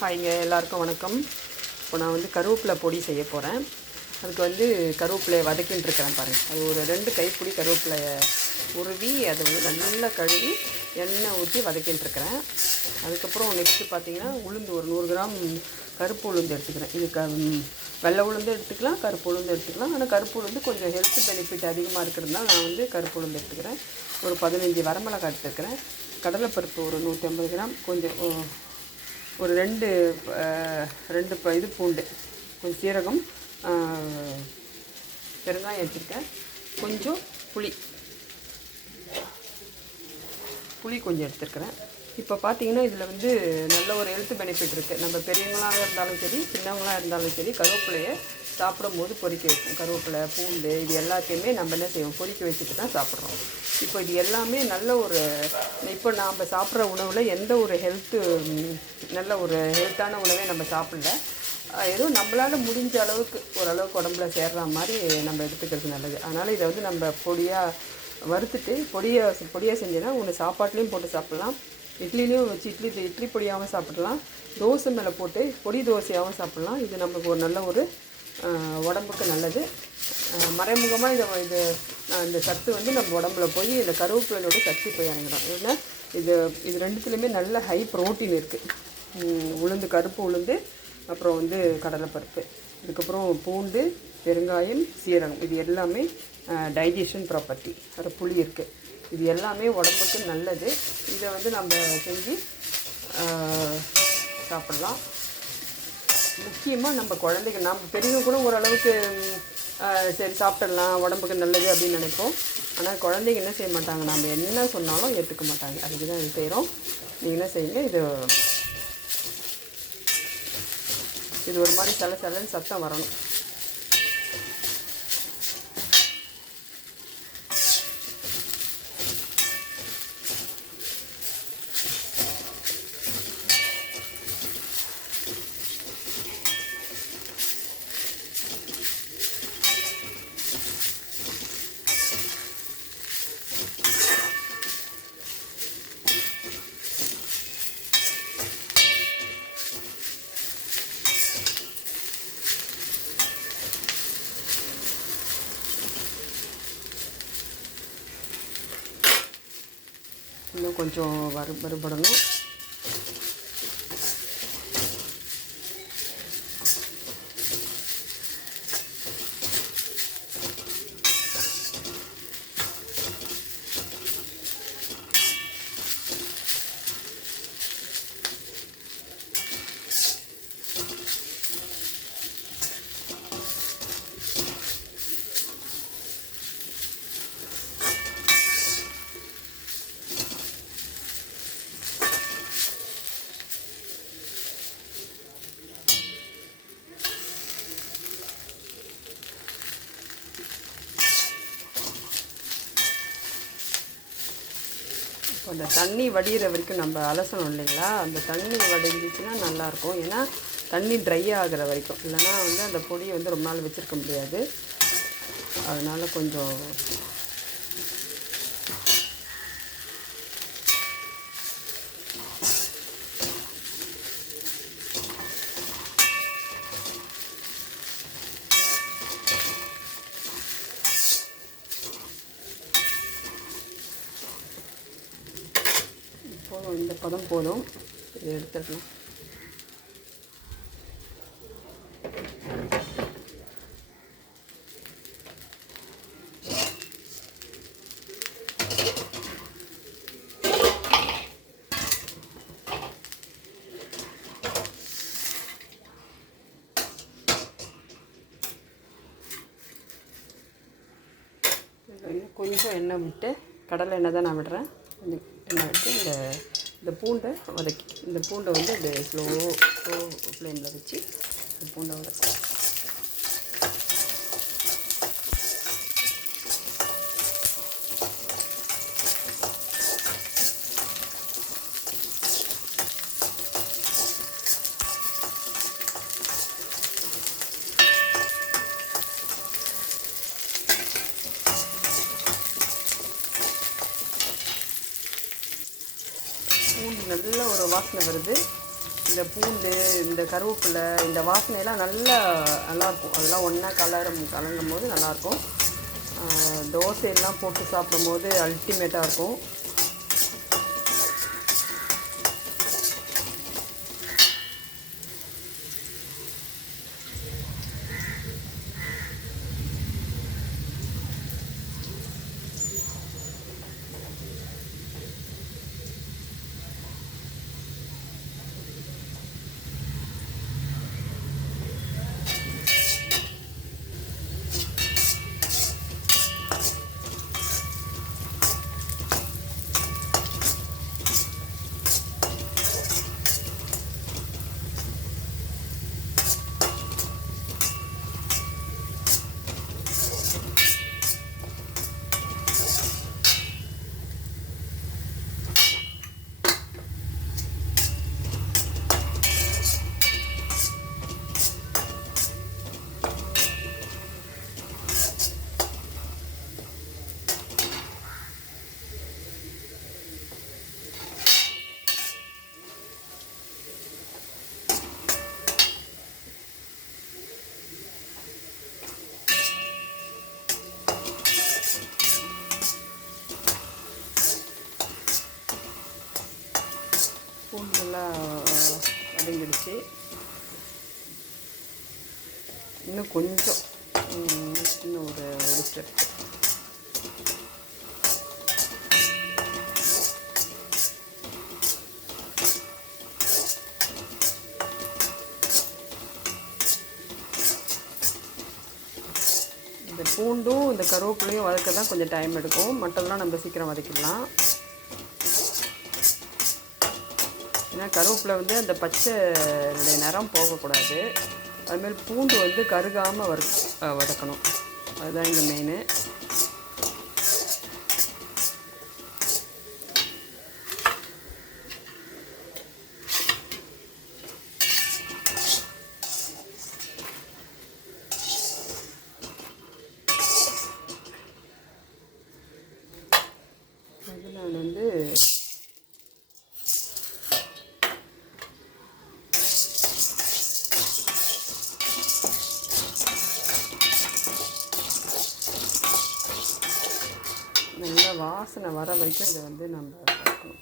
ஹாய்ங்க, எல்லாருக்கும் வணக்கம். இப்போ நான் வந்து கருவேப்பிலை பொடி செய்ய போகிறேன். அதுக்கு வந்து கருவேப்பிலையை வதக்கின்னு இருக்கிறேன் பாருங்கள். அது ஒரு 2 கைப்பிடி கருவேப்பிலையை உருவி அதை வந்து நல்லா கழுவி எண்ணெய் ஊற்றி வதக்கின்னு இருக்கிறேன். அதுக்கப்புறம் நெக்ஸ்ட்டு பார்த்திங்கன்னா உளுந்து ஒரு 100 கிராம் கருப்பு உளுந்து எடுத்துக்கிறேன். இது வெள்ளை உளுந்து எடுத்துக்கலாம், கருப்பு உளுந்து எடுத்துக்கலாம். ஆனால் கருப்பு உளுந்து கொஞ்சம் ஹெல்த் பெனிஃபிட் அதிகமாக இருக்கிறதுனால நான் வந்து கருப்பு உளுந்து எடுத்துக்கிறேன். ஒரு 15 வரமிளகாய் எடுத்துக்கிறேன். கடலைப்பருப்பு ஒரு 150 கிராம், கொஞ்சம் ஒரு ரெண்டு இது பூண்டு, கொஞ்சம் சீரகம், பெருங்காயம் எடுத்துருக்கேன். கொஞ்சம் புளி கொஞ்சம் எடுத்துருக்கிறேன். இப்போ பார்த்தீங்கன்னா இதில் வந்து நல்ல ஒரு ஹெல்த் பெனிஃபிட் இருக்குது. நம்ம பெரியவங்களாக இருந்தாலும் சரி, சின்னவங்களாக இருந்தாலும் சரி, கருவேப்பிலையை சாப்பிடும் போது பொரிக்க வைக்கும். கருவேப்பிலை, பூண்டு இது எல்லாத்தையுமே நம்ம என்ன செய்வோம், பொரிக்க வச்சுட்டு தான் சாப்பிட்றோம். இப்போ இது எல்லாமே நல்ல ஒரு, இப்போ நாம் சாப்பிட்ற உணவில் எந்த ஒரு நல்ல ஒரு ஹெல்த்தான உணவே நம்ம சாப்பிடல. ஏதோ நம்மளால் முடிஞ்ச அளவுக்கு ஓரளவுக்கு உடம்புல சேர்ற மாதிரி நம்ம எடுத்துக்கிறது நல்லது. அதனால் இதை வந்து நம்ம பொடியாக வறுத்துட்டு பொடியாக செஞ்சோன்னா ஒன்று சாப்பாட்லேயும் போட்டு சாப்பிட்லாம், இட்லிலையும் வச்சு இட்லி பொடியாகவும் சாப்பிட்லாம், தோசை மேலே போட்டு பொடி தோசையாகவும் சாப்பிட்லாம். இது நமக்கு ஒரு நல்ல ஒரு உடம்புக்கு நல்லது. மறைமுகமாக இந்த சத்து வந்து நம்ம உடம்புல போய் இந்த கருவேப்பிலையோட சத்து போய் இறங்கிடும். ஏன்னா இது ரெண்டுத்துலேயுமே நல்ல ஹை ப்ரோட்டீன் இருக்குது. கருப்பு உளுந்து, அப்புறம் வந்து கடலைப்பருப்பு, இதுக்கப்புறம் பூண்டு, பெருங்காயம், சீரகம், இது எல்லாமே டைஜஷன் ப்ராப்பர்ட்டி. அப்புறம் புளி இருக்குது. இது எல்லாமே உடம்புக்கு நல்லது. இதை வந்து நம்ம செஞ்சு சாப்பிட்லாம். முக்கியமாக நம்ம குழந்தைங்க, நம்ம பெரியவங்க கூட ஓரளவுக்கு சரி சாப்பிட்றலாம், உடம்புக்கு நல்லது அப்படின்னு நினைப்போம். ஆனால் குழந்தைங்க என்ன செய்ய மாட்டாங்க, நம்ம என்ன சொன்னாலும் ஏற்றுக்க மாட்டாங்க. அதுக்கு தான் இது செய்கிறோம். நீங்கள் என்ன செய்யுங்க, இது ஒரு மாதிரி சலன்னு சத்தம் வரணும். இன்னும் கொஞ்சம் வறுபடணும். அந்த தண்ணி வடிகிற வரைக்கும் நம்ம அலசணும் இல்லைங்களா? அந்த தண்ணி வடிஞ்சிச்சுன்னா நல்லாயிருக்கும். ஏன்னா தண்ணி ட்ரை ஆகிற வரைக்கும், இல்லைனா வந்து அந்த பொடியை வந்து ரொம்ப நாள் வச்சுருக்க முடியாது. அதனால் கொஞ்சம் இந்த பதம் போதும். இதை எடுத்துடலாம். கொஞ்சம் எண்ணெய் விட்டு, கடலை எண்ணெய் தான் நான் விடுறேன். எண்ணெய் விட்டு இந்த பூண்டை வதக்கி, இந்த பூண்டை வந்து இந்த ஸ்லோ ஃப்ளேமில் வச்சு இந்த பூண்டை வதக்கி, பூண்டு நல்ல ஒரு வாசனை வருது. இந்த பூண்டு, இந்த கருவேப்பிலை, இந்த வாசனையெல்லாம் நல்லாயிருக்கும். அதெல்லாம் ஒன்றா கலங்கும் போது நல்லாயிருக்கும். தோசையெல்லாம் போட்டு சாப்பிடும்போது அல்டிமேட்டாக இருக்கும். பூண்டெல்லாம் வதங்கிடுச்சு. இன்னும் கொஞ்சம் இன்னும் ஒரு ஸ்டெப். இந்த பூண்டும் இந்த கருவேப்பிலையும் வதக்க தான் கொஞ்சம் டைம் எடுக்கும். மற்றதெல்லாம் நம்ம சீக்கிரம் வதக்கிடலாம். ஏன்னா கருவேப்பிலை வந்து அந்த பச்சைனுடைய நிறம் போகக்கூடாது. அதுமாரி பூண்டு வந்து கருகாமல் வதக்கணும். அதுதான் இங்கே மெயினு. அது நான் வந்து நல்லா வாசனை வர வரைக்கும் இதை வந்து நம்ம பார்க்கணும்.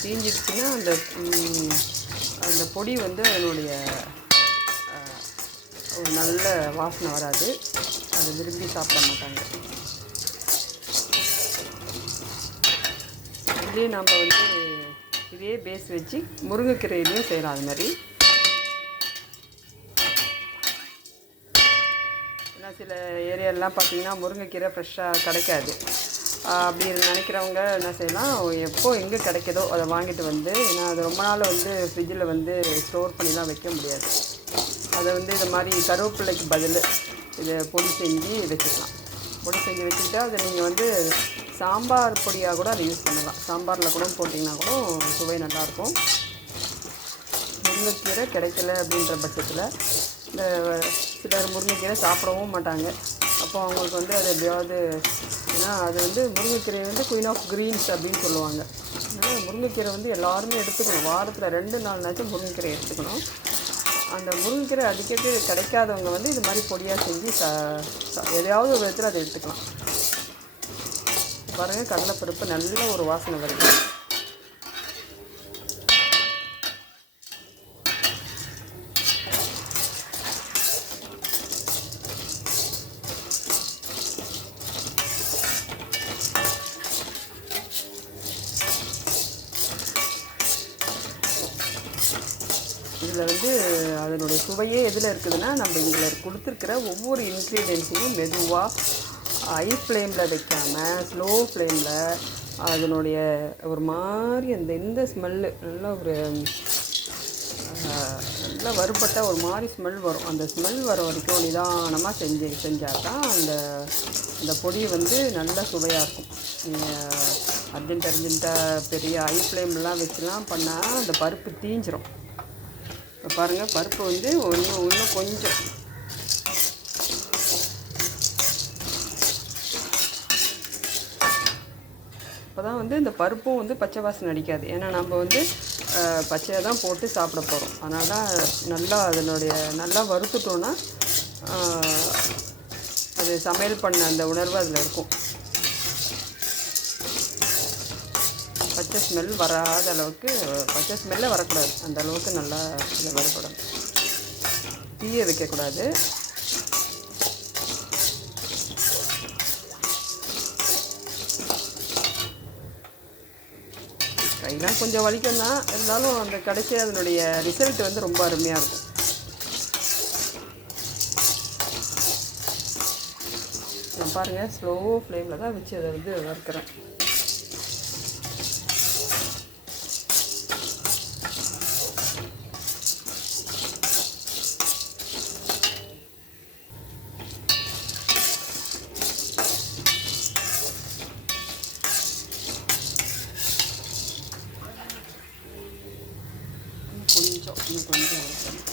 தீஞ்சிடுச்சுன்னா அந்த பொடி வந்து அதனுடைய ஒரு நல்ல வாசனை வராது. அதை விரும்பி சாப்பிட மாட்டாங்க. இதே நம்ம வந்து இதே பேஸ் வச்சு முருங்கைக்கீரையிலையும் செய்யலாம். அது மாதிரி ஏன்னா சில ஏரியாலெலாம் பார்த்திங்கன்னா முருங்கைக்கீரை ஃப்ரெஷ்ஷாக கிடைக்காது. அப்படி நினைக்கிறவங்க என்ன செய்யலாம், எப்போ எங்கே கிடைக்கிதோ அதை வாங்கிட்டு வந்து, ஏன்னா அது ரொம்ப நாள் வந்து ஃப்ரிட்ஜில் வந்து ஸ்டோர் பண்ணிலாம் வைக்க முடியாது. அதை வந்து இது மாதிரி கருவேப்பிலைக்கு பதில் இதை பொடி செஞ்சு வச்சுக்கலாம். பொடி செஞ்சு வச்சுக்கிட்டா அதை நீங்கள் வந்து சாம்பார் பொடியாக கூட அதை யூஸ் பண்ணலாம். சாம்பாரில் கூட போட்டிங்கன்னா கூட சுவை நல்லாயிருக்கும். முருங்கைக்கீரை கிடைக்கல அப்படின்ற பட்சத்தில் இந்த சிலர் முருங்கைக்கீரை சாப்பிடவும் மாட்டாங்க. அப்போ அவங்களுக்கு வந்து அது எப்படியாவது, ஏன்னா அது வந்து முருங்கைக்கீரை வந்து குயின் ஆஃப் க்ரீன்ஸ் அப்படின்னு சொல்லுவாங்க. அதனால் முருங்கைக்கீரை வந்து எல்லாருமே எடுத்துக்கணும். வாரத்தில் 2 நாள்னாச்சும் முருங்கைக்கீரை எடுத்துக்கணும். அந்த முருங்கைக்கீரை அடிக்கடி கிடைக்காதவங்க வந்து இது மாதிரி பொடியாக செஞ்சு எதையாவது ஒரு விதத்தில் அதை எடுத்துக்கலாம். பாருங்கள், கடலைப்பருப்பு நல்ல ஒரு வாசனை வருது. இதில் வந்து அதனுடைய சுவையே எதில் இருக்குதுன்னா, நம்ம இதில் கொடுத்துருக்கிற ஒவ்வொரு இன்க்ரீடியன்ஸையும் மெதுவாக ஹை ஃப்ளேமில் வைக்காமல் ஸ்லோ ஃப்ளேமில் அதனுடைய ஒரு மாதிரி இந்த ஸ்மெல்லு நல்ல ஒரு நல்லா வறுபட்டால் ஒரு மாதிரி ஸ்மெல் வரும். அந்த ஸ்மெல் வர வரைக்கும் நிதானமாக செஞ்சால் தான் அந்த பொடி வந்து நல்லா சுவையாக இருக்கும். நீங்கள் அர்ஜென்ட்டாக பெரிய ஹை ஃப்ளேம்லாம் வச்சுலாம் பண்ணால் அந்த பருப்பு தீஞ்சிரும். இப்போ பாருங்கள், பருப்பு வந்து இன்னும் கொஞ்சம் அப்போ தான் வந்து இந்த பருப்பும் வந்து பச்சை வாசனை அடிக்காது. ஏன்னா நம்ம வந்து பச்சையாக தான் போட்டு சாப்பிட போகிறோம். அதனால தான் நல்லா வறுத்துட்டோன்னா அது சமையல் பண்ண அந்த உணர்வு அதில் இருக்கும். பச்சை ஸ்மெல் வராத அளவுக்கு, பச்சை ஸ்மெல்லே வரக்கூடாது, அந்த அளவுக்கு நல்லா இதை வறுபடணும். தீயை வைக்கக்கூடாது. கையெல்லாம் கொஞ்சம் வலிக்கும் தான், இருந்தாலும் அந்த கடைசி அதனுடைய ரிசல்ட் வந்து ரொம்ப அருமையாக இருக்கும். பாருங்கள், ஸ்லோ ஃப்ளேமில் தான் வச்சு அதை வந்து வறுக்கிறேன். இன்னும் கொஞ்சம் வறுக்கணும்.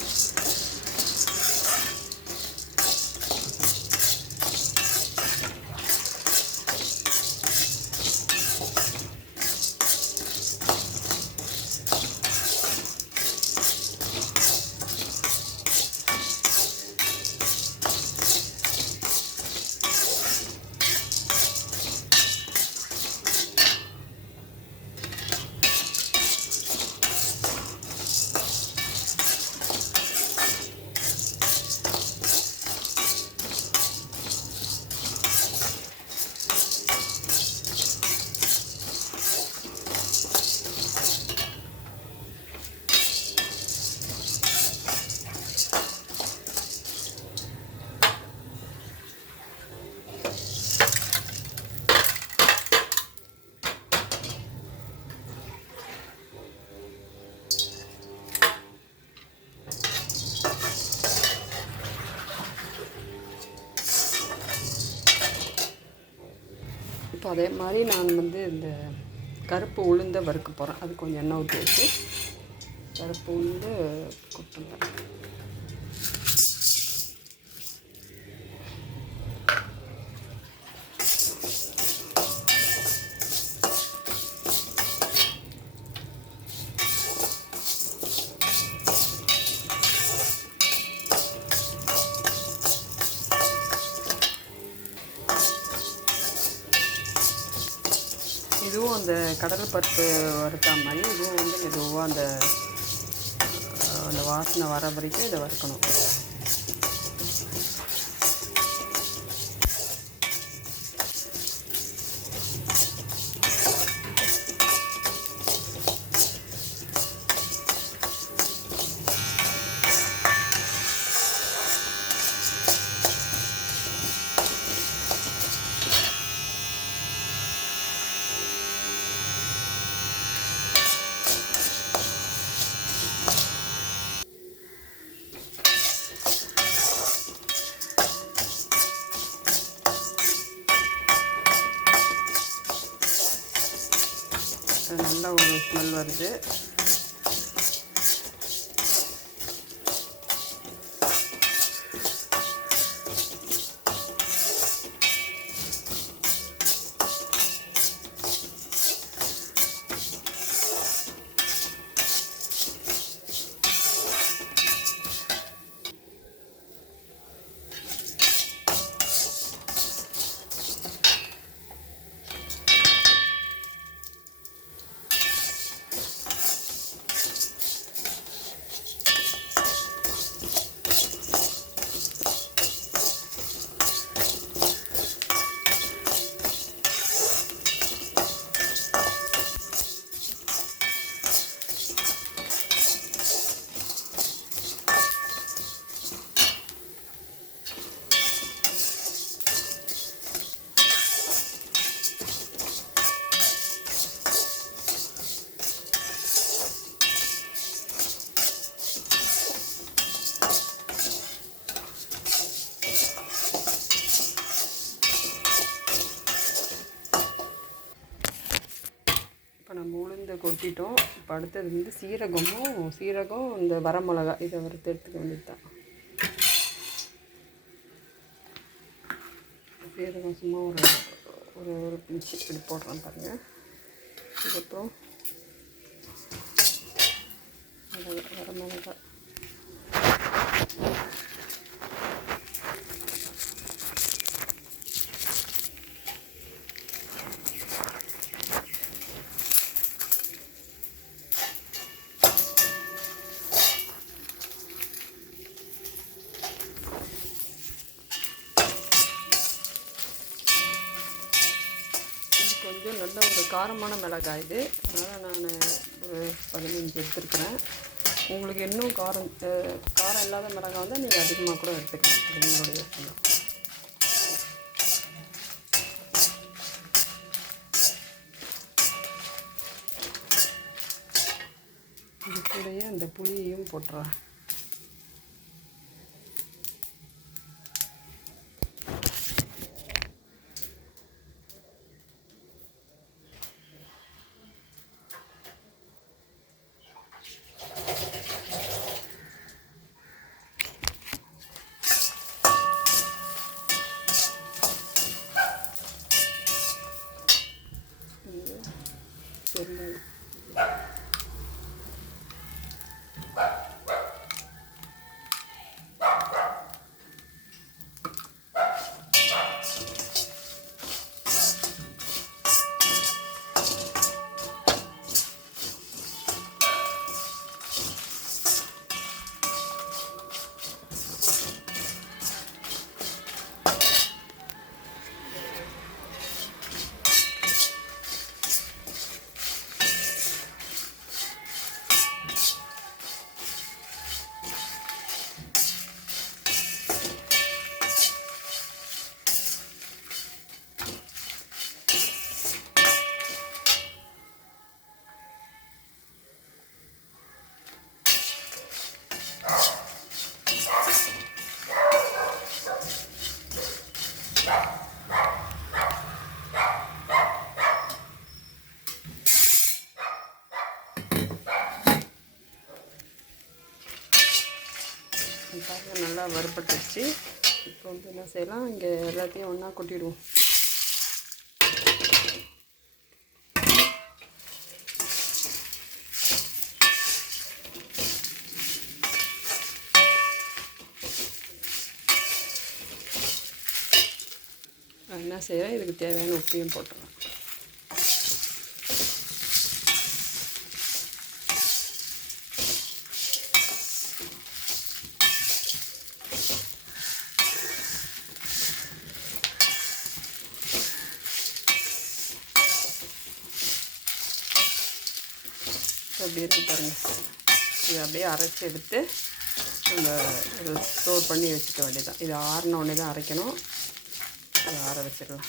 இப்போ அதே மாதிரி நான் வந்து இந்த கருப்பு உளுந்தை வறுக்க போகிறேன். அது கொஞ்சம் எண்ணெய் ஊற்றி வச்சு கருப்பு உளுந்து கொட்டுறேன். இதுவும் அந்த கடலை பருப்பு வறுத்தா மாதிரி இதுவும் வந்து மெதுவாக அந்த வாசனை வர வரைக்கும் இதை வறுக்கணும். நல்ல ஒரு ஸ்மெல் வருது. கொட்டிட்டோம். இப்போ அடுத்தது வந்து சீரகம் இந்த வரமிளகா இதை வறுத்து எடுத்துக்க வேண்டியது தான். சீரகம் சும்மா ஒரு ஒரு பிஞ்சு இப்படி போடுறோம் பாருங்கள். இதுக்கப்புறம் வரமிளகா கொஞ்சம் நல்ல ஒரு காரமான மிளகாய் இது, அதனால் நான் ஒரு 15 எடுத்துருக்கிறேன். உங்களுக்கு இன்னும் காரம் இல்லாத மிளகாய் வந்து நீங்கள் அதிகமாக கூட எடுத்துக்கலாம், அது உங்களுடைய விருப்பம். இது கூடயே அந்த புளியையும் போட்டுறேன். நல்லா வறுபட்டுச்சு. இப்போ வந்து என்ன செய்யலாம், இங்கே எல்லாத்தையும் ஒன்றா கொட்டிடுவோம். என்ன செய்கிறேன், இதுக்கு தேவையான உப்பையும் போட்டுறேன். அப்படி இருக்கு பாருங்கள். இதை அப்படியே அரைச்சி எடுத்து நம்ம ஸ்டோர் பண்ணி வச்சுக்க வேண்டியதான். இது ஆறின உடனே தான் அரைக்கணும். அதை ஆற வச்சிடலாம்.